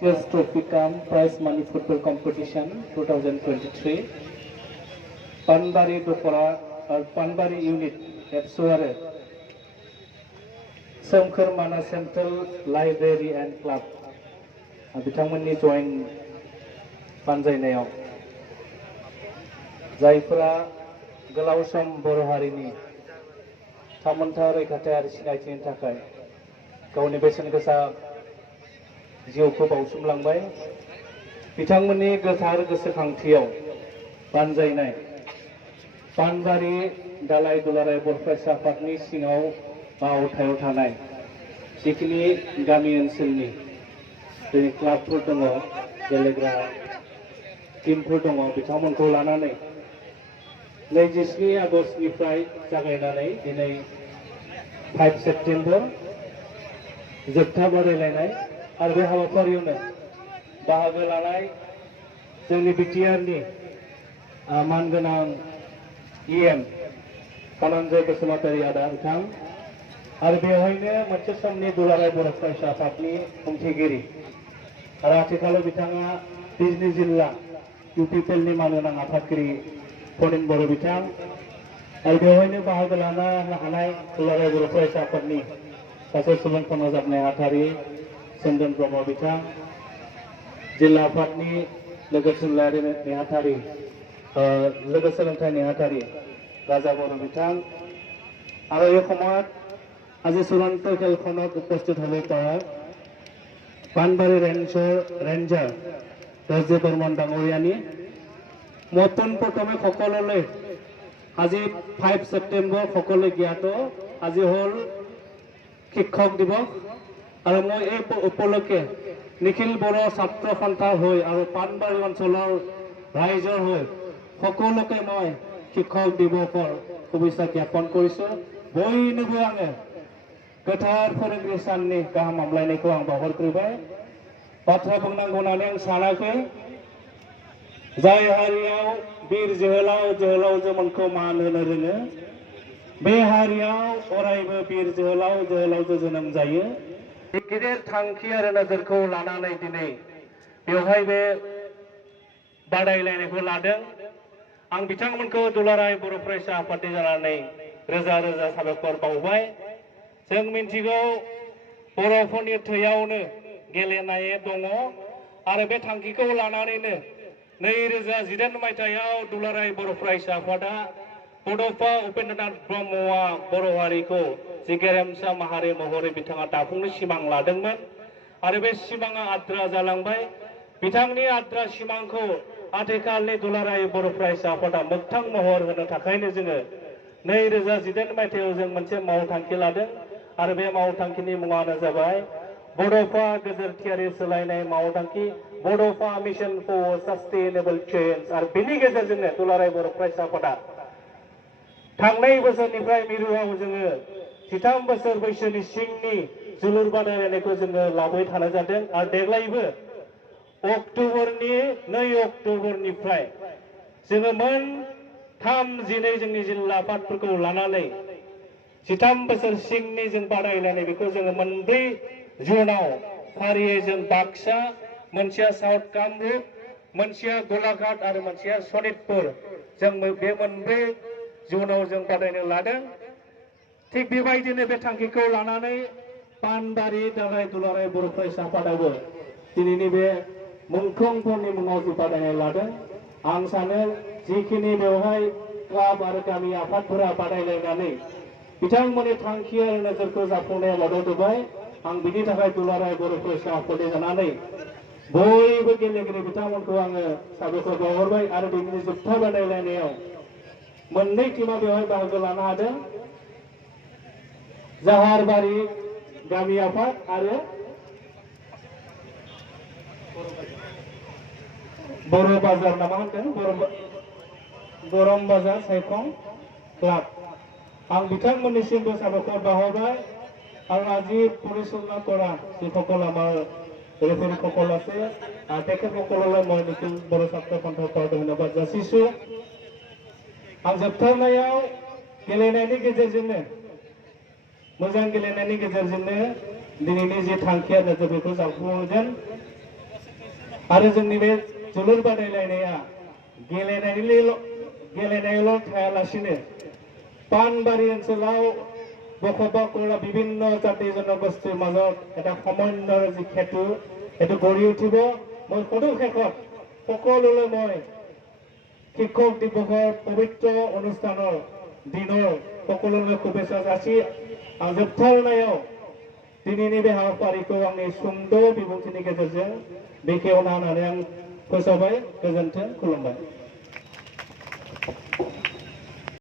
Yes, Trophy Camp Prize Money Football Competition 2023. Panbari Dopora or Panbari Unit Epsuare. Somkar Mana Central Library and Club. बिथांमोननि जइन बानजायनायाव जायफोरा गोलाव सम बर' हारिनि थामोनथा रैखाथि आरो सिनायथिनि थाखाय गावनि बेसेन गोसा जिउखौ बाउसोमलांबाय बिथांमोननि गोथार गोसोखांथियाव बानजायनाय पानबारि दालाय दुलाराय बर' फरायसा आफादनि सिङाव मावथायाव थानाय जिखिनि गामि ओनसोलनि जोंनि क्लाबफोर दङ गेलेग्रा टीमफोर दङ बिथांमोनखौ लानानै 27 आगस्तनिफ्राय जागायनानै दिनै 5 सेप्टेम्बर जोबथा बादायलायनाय आरो बे हाबाफारियावनो बाहागो लानाय जोंनि बिटिआरनि मानगोनां इएम धनन्जय बसुमतारी आदा बिथां आरो बेवहायनो मोनसे समनि दुलाराय बर' फरायसा आफादनि खुंथिगिरि आरो आथिखालाव बिथाङा बिजनि जिल्ला इउपिपिएलनि मानगोनां आफादगिरि प्रनिन बर' बिथां आरो बेवहायनो बाहागो लानो हानाय दुलाराय बर' फरायसा आफादनि सासे सुबुं फोनांजाबनाय नेहाथारि सोमदोन ब्रह्म बिथां जिल्ला आफादनि लोगो थुनलाइयारि नेहाथारि लोगो सोलोंथाइ नेहाथारि राजा बर' बिथां आरो এই সময়ত আজি চূড়ান্ত খেলখনত উপস্থিত হ'ব পৰা পানবাৰী ৰেঞ্জাৰ ৰাজ্য বৰ্মন ডাঙৰীয়ানী মই পোনপ্ৰথমে সকলোলৈ আজি 5 ছেপ্টেম্বৰ সকলোৱে জ্ঞাত আজি হ'ল শিক্ষক দিৱস আৰু মই এই উপলক্ষে নিখিল বড়ো ছাত্ৰ সন্থাৰ হৈ আৰু পানবাৰী অঞ্চলৰ ৰাইজৰ হৈ সকলোকে মই শিক্ষক দিৱসৰ শুভেচ্ছা জ্ঞাপন কৰিছোঁ बयनोबो आङो गोथार फोरोंगिरि साननि गाहाम हामलायनायखौ आं बावहरग्रोबाय बाथ्रा बुंनांगौ होननानै आं सानाखै जाय हारियाव बीर जोहोलावजोमोनखौ मान होनो रोङो बे हारियाव अरायबो बीर जोहोलावजो जोनोम जायो गिदिर थांखि आरो नोजोरखौ लानानै दिनै बेवहाय बे बादायलायनायखौ लादों आं बिथांमोनखौ दुलाराय बर' फरायसा आफादनि जानानै रोजा रोजा साबायखर बावबाय जों मिन्थिगौ बर'फोरनि थैयावनो गेलेनाय दङ आरो बे थांखिखौ लानानैनो 2018 मायथाइयाव दुलाराय बर' फरायसा आफादा बड'फा उपेन्द्रनाथ ब्रह्मआ बर' हारिखौ जि गेरेमसा माहारि महरै बिथाङा दाफुंनो सिमां लादोंमोन आरो बे सिमाङा आद्रा जालांबाय बिथांनि आद्रा सिमांखौ आथिखालनि दुलाराय बर' फरायसा आफादा मोगथां महर होनो थाखायनो जोङो 2018 मायथाइयाव जों मोनसे मावथांखि लादों आरो बे मावथांखिनि मुङानो जाबाय बड'फा गोजोरथियारि सोलायनाय मावथांखि बड'फा मिशन फर सास्टेनेबल चेन्ज आरो बेनि गेजेरजोंनो दुलाराय बर' फरायसा आफादा थांनाय बोसोरनिफ्राय मिरुआव जोङो 13 बोसोर बैसोनि सिंनि जोलुर बादायलायनायखौ जोङो लाबोबाय थानाय जादों आरो देग्लायबो अक्ट'बरनि 2 अक्ट'बरनिफ्राय जोङो जिनै जोंनि जिल्ला आफादफोरखौ लानानै 13 बोसोर सिंनि जों बादायलायनाय बेखौ जोङो 4 जुनाव फारियै जों बाक्सा मोनसेया साउथ कामरुप मोनसेया गलाघाट आरो मोनसेया सनितपुर जों बे 4 जुनाव जों बादायनो लादों थिग बेबायदिनो बे थांखिखौ लानानै पानबारि दालाय दुलाराय बर' फरायसा आफादाबो दिनैनि बे मुंख्लंफोरनि मुङाव जि बादायनाय लादों आं सानो जिखिनि बेवहाय क्लाब आरो गामि आफादफोरा बादायलायनानै बिथांमोननि थांखि आरो नोजोरखौ जाफुंनायाव मदद होबाय आं बिनि थाखाय दुलाराय बर' फरायसा आफादनि जानानै बयबो गेलेगिरि बिथांमोनखौ आङो साबायखर बावहरबाय आरो दिनैनि जोबथा बादायलायनायाव 2 टीमा बेवहाय बाहागो लानो हादों जाहारबारि गामि आफाद आरो बर' बाजार नामा होनदों गरम बाजार सायखं क्लाब आं बिथांमोननिसिमबो साबायखर बावहरबाय আৰু আজি পৰিচালনা কৰা যিসকল আমাৰ ৰেফাৰীসকল আছে তেখেতসকললৈ মই নিখিল বড়ো ছাত্ৰ সন্থাৰ পৰা ধন্যবাদ যাচিছোঁ आं जोबथारनायाव गेलेनायनि गेजेरजोंनो मोजां गेलेनायनि गेजेरजोंनो दिनैनि जे थांखिया नोजोर बेखौ जाफुंहोगोन आरो जोंनि बे जोलुर बादायलायनाया गेलेनायल' थायालासिनो पानबारि ओनसोलाव बखबाकुरा বিভিন্ন জাতি জনগোষ্ঠীৰ মাজত এটা সমন্বয়ৰ যি সেতু সেইটো গঢ়ি উঠিব। মই সদুশেষত সকলোলৈ মই শিক্ষক দিৱসৰ পবিত্ৰ অনুষ্ঠানৰ দিনৰ সকলোলৈ शुभेच्छा जासि आं जोबथारनायाव दिनैनि बे हाबाफारिखौ आंनि सुंद' बिबुंथिनि गेजेरजों बेखेवना होनानै आं फोसावबाय। गोजोन्थों, खुलुमबाय।